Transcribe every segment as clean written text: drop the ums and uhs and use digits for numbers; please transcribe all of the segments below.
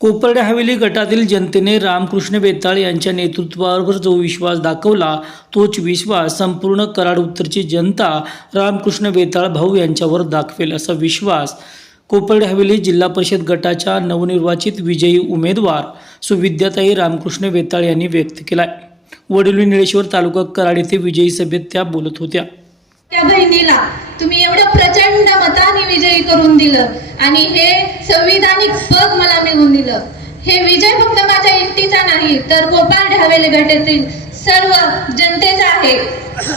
कोपर्डे हवेली गटातील जनतेने रामकृष्ण बेताळ यांच्या नेतृत्वावर जो विश्वास दाखवला तोच विश्वास संपूर्ण कराड उत्तरची जनता रामकृष्ण बेताळ भाऊ यांच्यावर दाखवेल असा विश्वास कोपर्डे हवेली जिल्हा परिषद गटाच्या नवनिर्वाचित विजयी उमेदवार सुविद्याताई रामकृष्ण बेताळ यांनी व्यक्त केला आहे। वडोली निळेश्वर तालुका कराड येथे विजयी सभेत त्या बोलत होत्या। त्या बहिणीला तुम्ही एवढं प्रचंड मताने विजयी करून दिलं आणि हे संविधानिक पद मला मिळवून दिलं। हे विजय फक्त माझ्या एकटीचा नाही तर कोपर्डे हवेली गटातील सर्व जनतेचा आहे।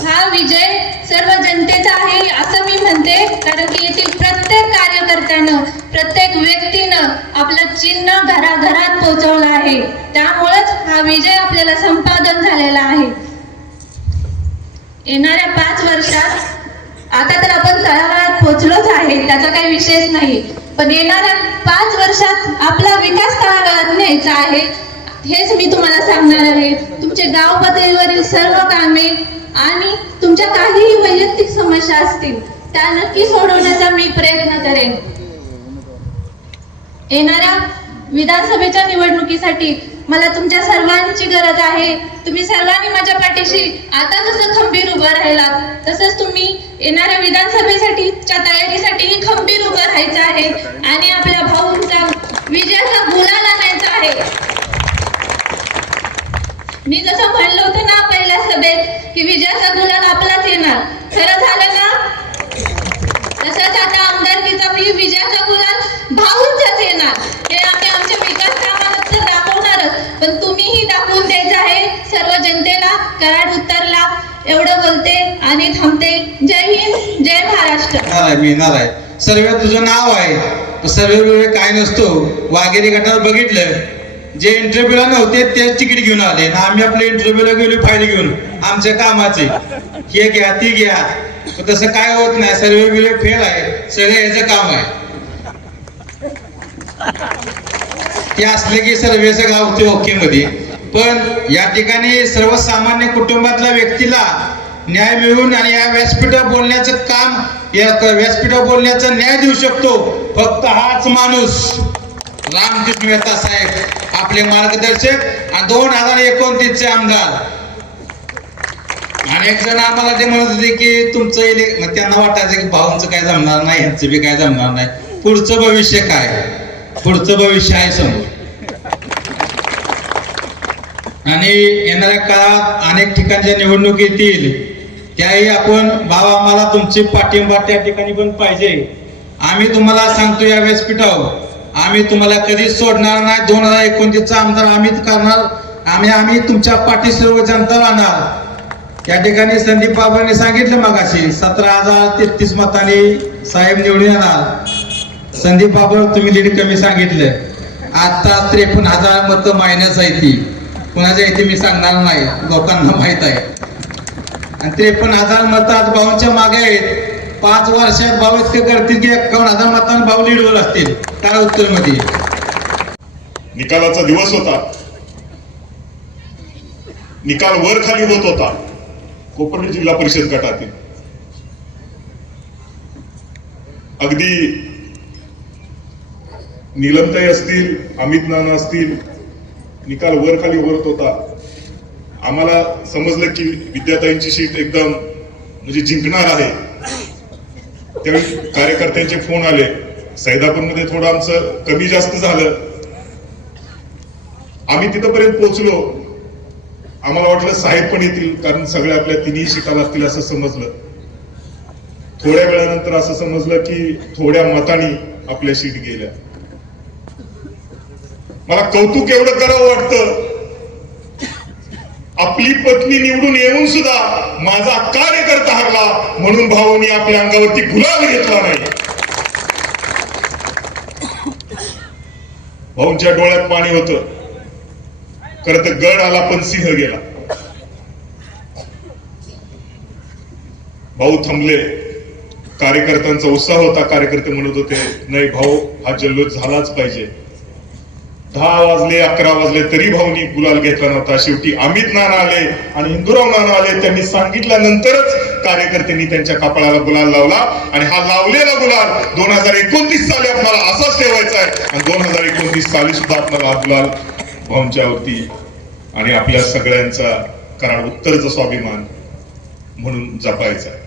हा विजय सर्व जनतेचा आहे असं मी म्हणते, कारण की येथील प्रत्येक कार्यकर्त्यानं प्रत्येक व्यक्तीनं आपलं चिन्ह घराघरात पोहोचवलं आहे। त्यामुळेच हा विजय आपल्याला संपादन झालेला आहे। येणाऱ्या 5 वर्षात आता तर आपण तळागाळात पोहोचलोच आहे, त्याचा काही विशेष नाही, पण येणाऱ्या 5 वर्षात आपला विकास तळागाळात न्यायचा आहे हेच मी तुम्हाला सांगणार आहे। तुमचे गाव पातळीवरील सर्व कामे आणि तुमच्या काहीही वैयक्तिक समस्या असतील त्या नक्की सोडवण्याचा मी प्रयत्न करेन। येणाऱ्या विधानसभेच्या निवडणुकीसाठी मला तुमच्या सर्वांची गरज आहे। तुम्ही सर्वांनी माझ्या पाठीशी आता जसं खंबीर उभं राहिलात तसंच तुम्ही येणाऱ्या विधानसभेसाठीच्या तयारीसाठी खंबीर उभं राहायचं आहे आणि आपल्या भाऊंचा विजयाचा गुलाल आणायचा आहे। मी जसं म्हणलं होतं ना पहिल्या सभेत की विजयाचा गुलाल आपलाच येणार, खरं झालं ना? तसंच आता आमदारकीचा विजयाचा गुलाल भाऊंचाच येणार। हे आम्ही आमच्या विकास कामात तर दाखवणारच, पण तुम्हीही दाखवून द्यायचं आहे सर्व जनतेला, कराड उत्तरला। एवढं बोलते आणि थांबते। जय हिंद, जय महाराष्ट्र। मिळणार आहे सर्व तुझं नाव आहे, सर्व काय नसतो। वाघेरी गटावर बघितलं, जे इंटरव्ह्यूला नव्हते तेच तिकीट घेऊन आले ना, आम्ही आपल्या इंटरव्ह्यूला गेलो फाईल घेऊन आमच्या कामाचे, हे घ्या ती घ्या, तसं काय होत नाही। सर्वे बिले फेल आहे, सगळं याचं काम आहे। ते असले की सर्वेचं गाव ते ओके मध्ये, पण या ठिकाणी सर्वसामान्य कुटुंबातल्या व्यक्तीला न्याय मिळवून आणि या व्यासपीठावर बोलण्याचं काम, या व्यासपीठावर बोलण्याचा न्याय देऊ शकतो फक्त हाच माणूस रामकृष्ण बेताळ साहेब, आपले मार्गदर्शक आणि 2029 चे आमदार। आणि एक जण आम्हाला ते म्हणत होते की तुमचं त्यांना वाटायचं की भाऊंचं काय जमणार नाही, ह्यांचं बी काय जमणार नाही, पुढचं भविष्य काय, पुढचं भविष्य आहे समोर। आणि येणाऱ्या काळात अनेक ठिकाणच्या निवडणूक येतील, त्याही आपण भाव आम्हाला तुमची पाठिंबा त्या ठिकाणी पण पाहिजे। आम्ही तुम्हाला सांगतो या व्यासपीठावर आम्ही तुम्हाला कधीच सोडणार नाही। 2029 चा आमदार आम्हीच करणार, आम्ही तुमच्या पाठी सर्व जनता राहणार। या ठिकाणी संदीप बाबांनी सांगितलं मगाशी 17,033 मतांनी साहेब निवडून येणार। संदीप बाबा तुम्ही लीड कमी सांगितलं, आता 53,000 मतं मायनस आहे, ती कुणाच्या इथे मी सांगणार नाही, लोकांना माहित आहे। आणि 53,000 मतं आज भाऊंच्या मागे आहेत। 5 वर्षात भाऊ इतके करतील की 51,000 मतांनी भाऊ लीडवर असतील काय उत्तर मध्ये। निकालाचा दिवस होता, निकाल वर खाली होत होता कोपर्डे जिल्हा परिषद गटातील। अगदी नीलमताई असतील, अमित नाना असतील, निकाल वर खाली होत होता। आम्हाला समजलं की विद्याताईंची सीट एकदम म्हणजे जिंकणार आहे। त्यावेळी कार्यकर्त्यांचे फोन आले, सैदापूरमध्ये थोडं आमचं कमी जास्त झालं। आम्ही तिथपर्यंत पोहोचलो, आम्हाला वाटलं साहेब पण येतील, कारण सगळ्या आपल्या 3ही सीटा लागतील असं समजलं। थोड्या वेळानंतर असं समजलं की थोड्या मतांनी आपल्या सीट गेल्या। मला कौतुक एवढं करावं वाटतं, आपली पत्नी निवडून येऊन सुद्धा माझा कार्यकर्ता हरला म्हणून भाऊंनी आपल्या अंगावरती गुलाल घेतला नाही। भाऊंच्या डोळ्यात पाणी होतं, खरं तर गड आला पण सिंह गेला। भाऊ थांबले, कार्यकर्त्यांचा उत्साह होता, कार्यकर्ते म्हणत होते नाही भाऊ हा जल्लोष झालाच पाहिजे। 10 वाजले 11 वाजले तरी भाऊनी गुलाल घेतला नव्हता। शेवटी अमित नाना आले आणि हिंदूराव नाना आले, त्यांनी सांगितल्यानंतरच कार्यकर्त्यांनी त्यांच्या कपाळाला गुलाल लावला आणि हा लावलेला गुलाल 2029 साली आपल्याला असाच ठेवायचा आहे आणि 2029 साली सुद्धा आपल्याला हा गुलाल भाऊंच्यावरती आणि आपल्या सगळ्यांचा कराड उत्तरचा स्वाभिमान म्हणून जपायचा आहे.